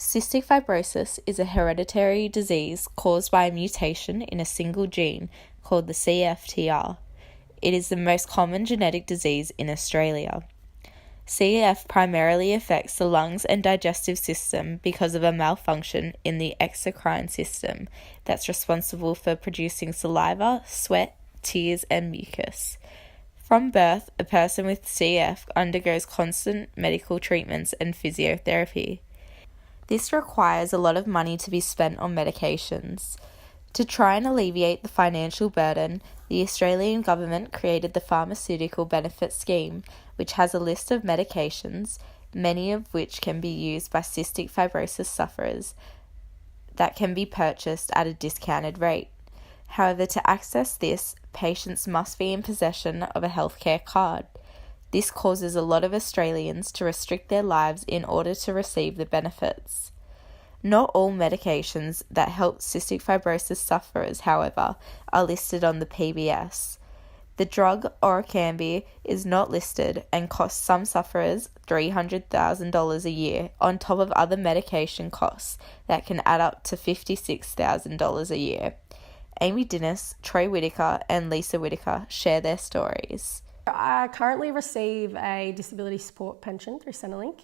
Cystic fibrosis is a hereditary disease caused by a mutation in a single gene called the CFTR. It is the most common genetic disease in Australia. CF primarily affects the lungs and digestive system because of a malfunction in the exocrine system that's responsible for producing saliva, sweat, tears, and mucus. From birth, a person with CF undergoes constant medical treatments and physiotherapy. This requires a lot of money to be spent on medications. To try and alleviate the financial burden, the Australian government created the Pharmaceutical Benefit Scheme, which has a list of medications, many of which can be used by cystic fibrosis sufferers, that can be purchased at a discounted rate. However, to access this, patients must be in possession of a healthcare card. This causes a lot of Australians to restrict their lives in order to receive the benefits. Not all medications that help cystic fibrosis sufferers, however, are listed on the PBS. The drug Orkambi is not listed and costs some sufferers $300,000 a year on top of other medication costs that can add up to $56,000 a year. Amy Dinnis, Troy Whitaker, and Lisa Whitaker share their stories. I currently receive a disability support pension through Centrelink,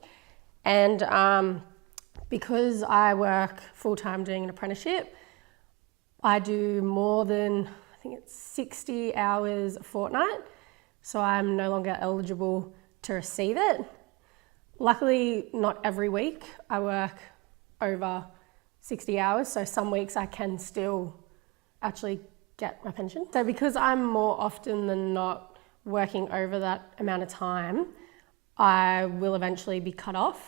and because I work full-time doing an apprenticeship, I do more than, I think it's 60 hours a fortnight, so I'm no longer eligible to receive it. Luckily, not every week I work over 60 hours, so some weeks I can still actually get my pension. So because I'm more often than not working over that amount of time, I will eventually be cut off,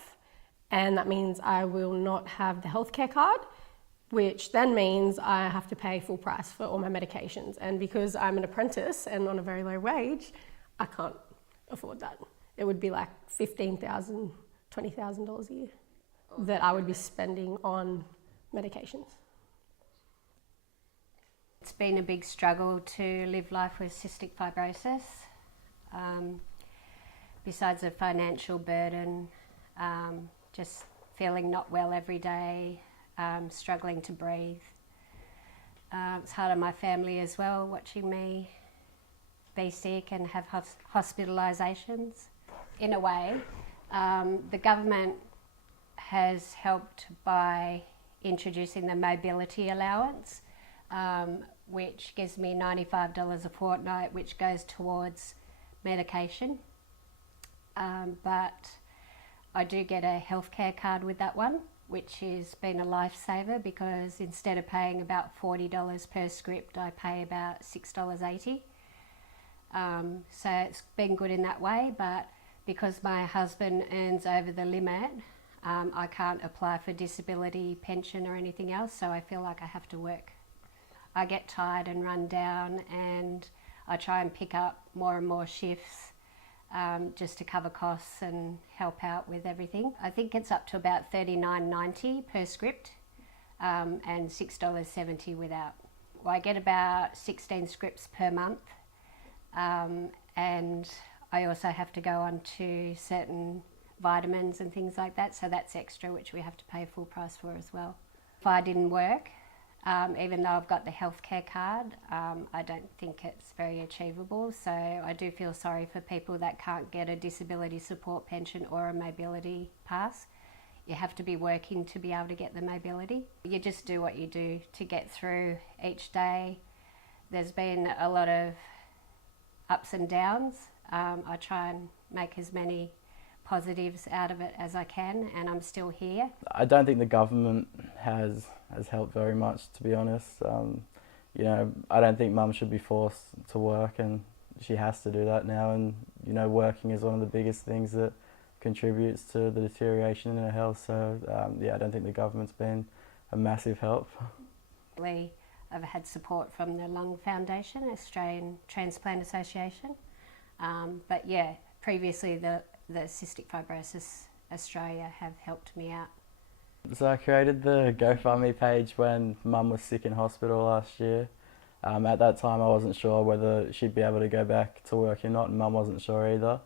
and that means I will not have the healthcare card, which then means I have to pay full price for all my medications. And because I'm an apprentice and on a very low wage, I can't afford that. It would be like $15,000, $20,000 a year that I would be spending on medications. It's been a big struggle to live life with cystic fibrosis. Besides the financial burden, just feeling not well every day, struggling to breathe. It's hard on my family as well, watching me be sick and have hospitalisations. In a way, the government has helped by introducing the mobility allowance, which gives me $95 a fortnight, which goes towards medication. But I do get a healthcare card with that one, which has been a lifesaver, because instead of paying about $40 per script, I pay about $6.80. So it's been good in that way, but because my husband earns over the limit, I can't apply for disability pension or anything else, so I feel like I have to work. I get tired and run down, and I try and pick up more and more shifts just to cover costs and help out with everything. I think it's up to about $39.90 per script and $6.70 without. Well, I get about 16 scripts per month, and I also have to go on to certain vitamins and things like that, so that's extra, which we have to pay full price for as well. If I didn't work, even though I've got the healthcare card, I don't think it's very achievable. So I do feel sorry for people that can't get a disability support pension or a mobility pass. You have to be working to be able to get the mobility. You just do what you do to get through each day. There's been a lot of ups and downs. I try and make as many positives out of it as I can, and I'm still here. I don't think the government has helped very much, to be honest. You know, I don't think Mum should be forced to work, and she has to do that now, and you know, working is one of the biggest things that contributes to the deterioration in her health, so yeah, I don't think the government's been a massive help. I've had support from the Lung Foundation, Australian Transplant Association, but yeah, previously the Cystic Fibrosis Australia have helped me out. So I created the GoFundMe page when Mum was sick in hospital last year. At that time I wasn't sure whether she'd be able to go back to work or not, and Mum wasn't sure either.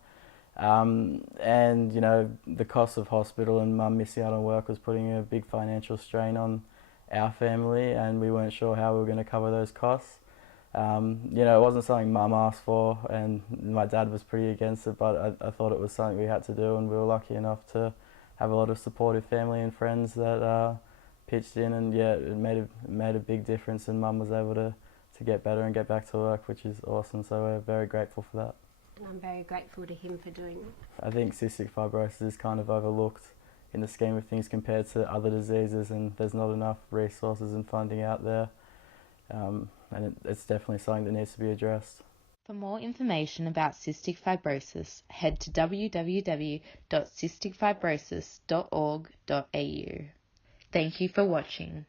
And, you know, the cost of hospital and mum missing out on work was putting a big financial strain on our family, and we weren't sure how we were going to cover those costs. You know, it wasn't something mum asked for, and my dad was pretty against it, but I thought it was something we had to do, and we were lucky enough to have a lot of supportive family and friends that pitched in, and yeah, it made a big difference, and mum was able to get better and get back to work, which is awesome, so we're very grateful for that. And I'm very grateful to him for doing it. I think cystic fibrosis is kind of overlooked in the scheme of things compared to other diseases, and there's not enough resources and funding out there, and it's definitely something that needs to be addressed. For more information about cystic fibrosis, head to www.cysticfibrosis.org.au. Thank you for watching.